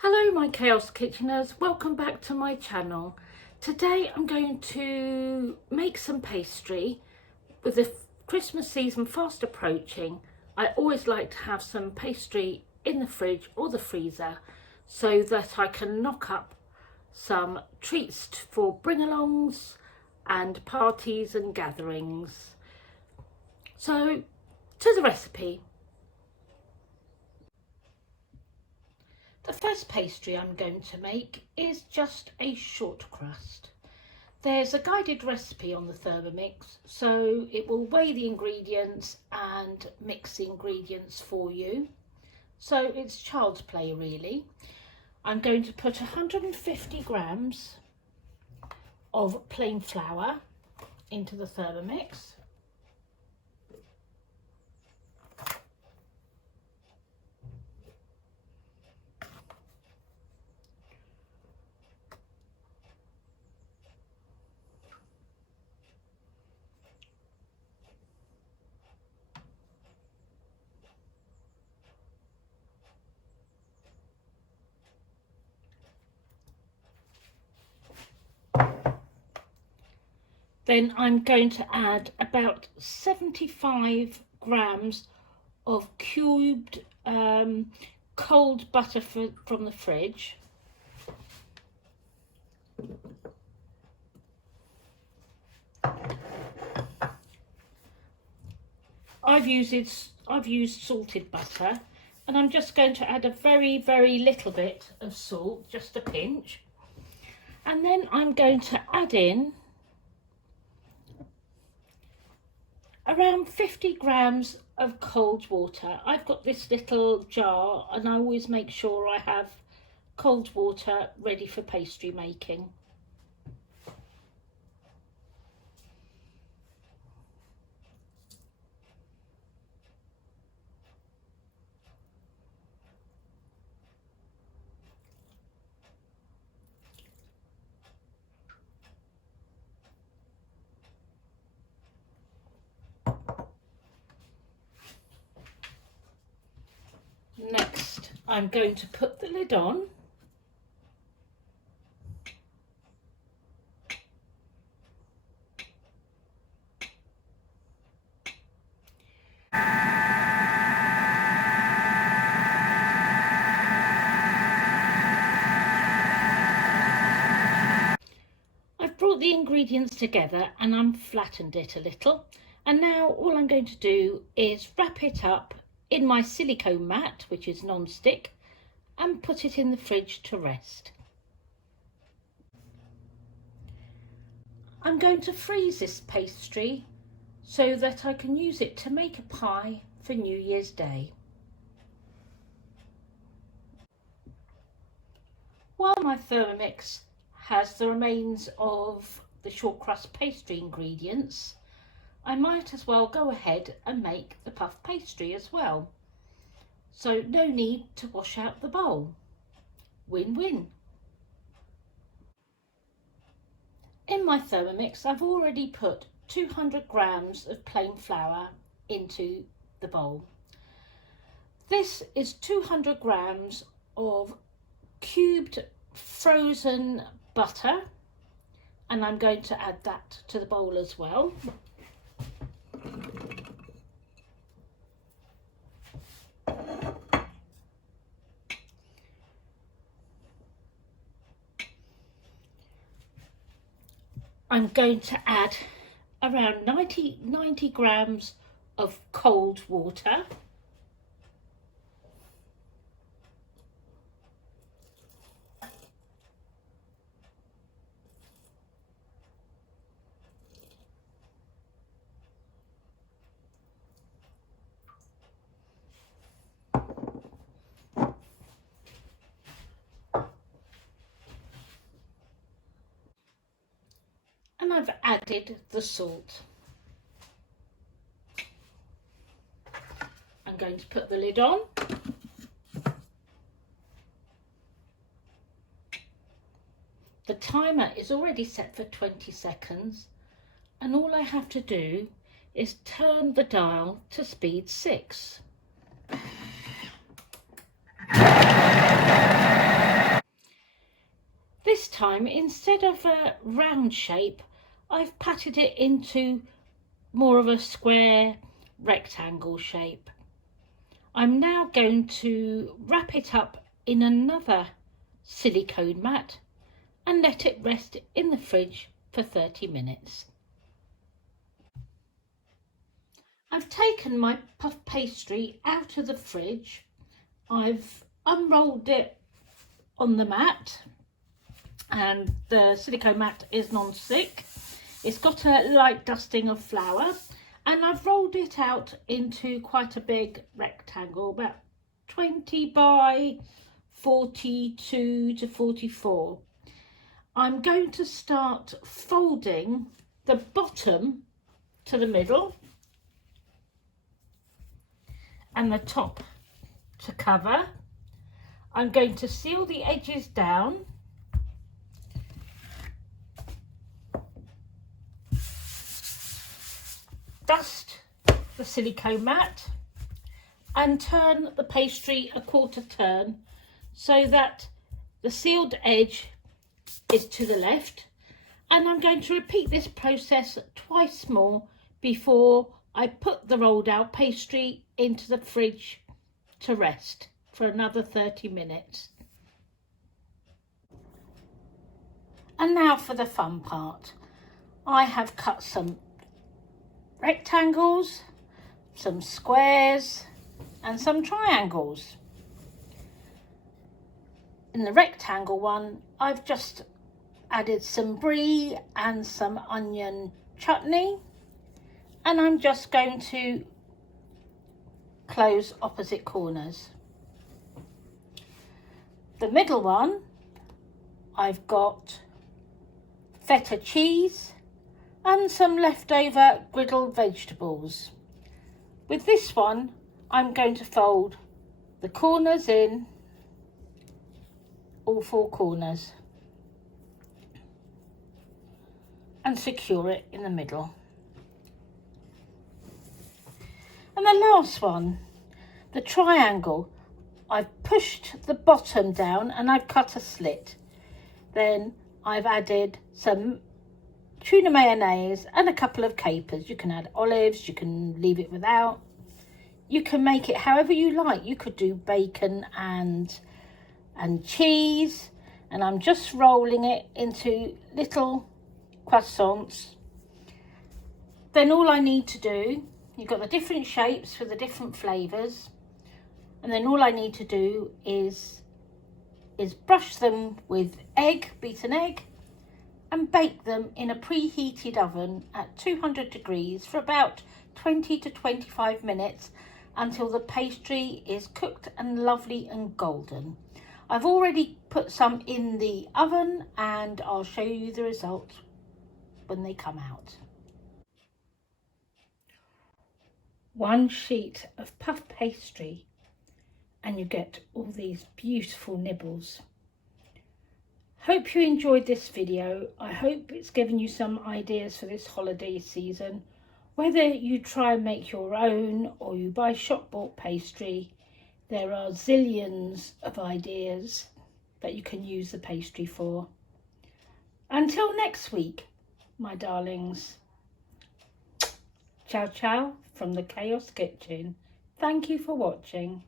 Hello my Chaos Kitcheners, welcome back to my channel. Today I'm going to make some pastry. With the Christmas season fast approaching, I always like to have some pastry in the fridge or the freezer so that I can knock up some treats for bring-alongs and parties and gatherings. So to the recipe. The first pastry I'm going to make is just a short crust. There's a guided recipe on the Thermomix, so it will weigh the ingredients and mix the ingredients for you. So it's child's play really. I'm going to put 150 grams of plain flour into the Thermomix. Then I'm going to add about 75 grams of cubed cold butter from the fridge. I've used salted butter, and I'm just going to add a very little bit of salt, just a pinch. And then I'm going to add in around 50 grams of cold water. I've got this little jar and I always make sure I have cold water ready for pastry making. Next, I'm going to put the lid on. I've brought the ingredients together and I'm flattened it a little. And now all I'm going to do is wrap it up in my silicone mat, which is non-stick, and put it in the fridge to rest. I'm going to freeze this pastry so that I can use it to make a pie for New Year's Day. While my Thermomix has the remains of the shortcrust pastry ingredients, I might as well go ahead and make the puff pastry as well. So no need to wash out the bowl. Win-win. In my Thermomix, I've already put 200 grams of plain flour into the bowl. This is 200 grams of cubed frozen butter, and I'm going to add that to the bowl as well. I'm going to add around 90 grams of cold water. And I've added the salt. I'm going to put the lid on. The timer is already set for 20 seconds, and all I have to do is turn the dial to speed 6. time, instead of a round shape, I've patted it into more of a square rectangle shape. I'm now going to wrap it up in another silicone mat and let it rest in the fridge for 30 minutes. I've taken my puff pastry out of the fridge. I've unrolled it on the mat, and the silicone mat is non-stick. It's got a light dusting of flour, and I've rolled it out into quite a big rectangle, about 20 by 42 to 44. I'm going to start folding the bottom to the middle and the top to cover. I'm going to seal the edges down. Dust the silicone mat and turn the pastry a quarter turn so that the sealed edge is to the left, and I'm going to repeat this process twice more before I put the rolled out pastry into the fridge to rest for another 30 minutes. And now for the fun part. I have cut some rectangles, some squares and some triangles. In the rectangle one, I've just added some brie and some onion chutney, and I'm just going to close opposite corners. The middle one, I've got feta cheese and some leftover griddled vegetables. With this one, I'm going to fold the corners in, all four corners, and secure it in the middle. And the last one, the triangle, I've pushed the bottom down and I've cut a slit. Then I've added some tuna mayonnaise and a couple of capers. You can add olives, you can leave it without. You can make it however you like. You could do bacon and cheese, and I'm just rolling it into little croissants. Then all I need to do, you've got the different shapes for the different flavours, and then all I need to do is brush them with beaten egg, and bake them in a preheated oven at 200 degrees for about 20 to 25 minutes until the pastry is cooked and lovely and golden. I've already put some in the oven and I'll show you the result when they come out. One sheet of puff pastry and you get all these beautiful nibbles. Hope you enjoyed this video. I hope it's given you some ideas for this holiday season. Whether you try and make your own or you buy shop-bought pastry, there are zillions of ideas that you can use the pastry for. Until next week, my darlings. Ciao ciao from the Chaos Kitchen. Thank you for watching.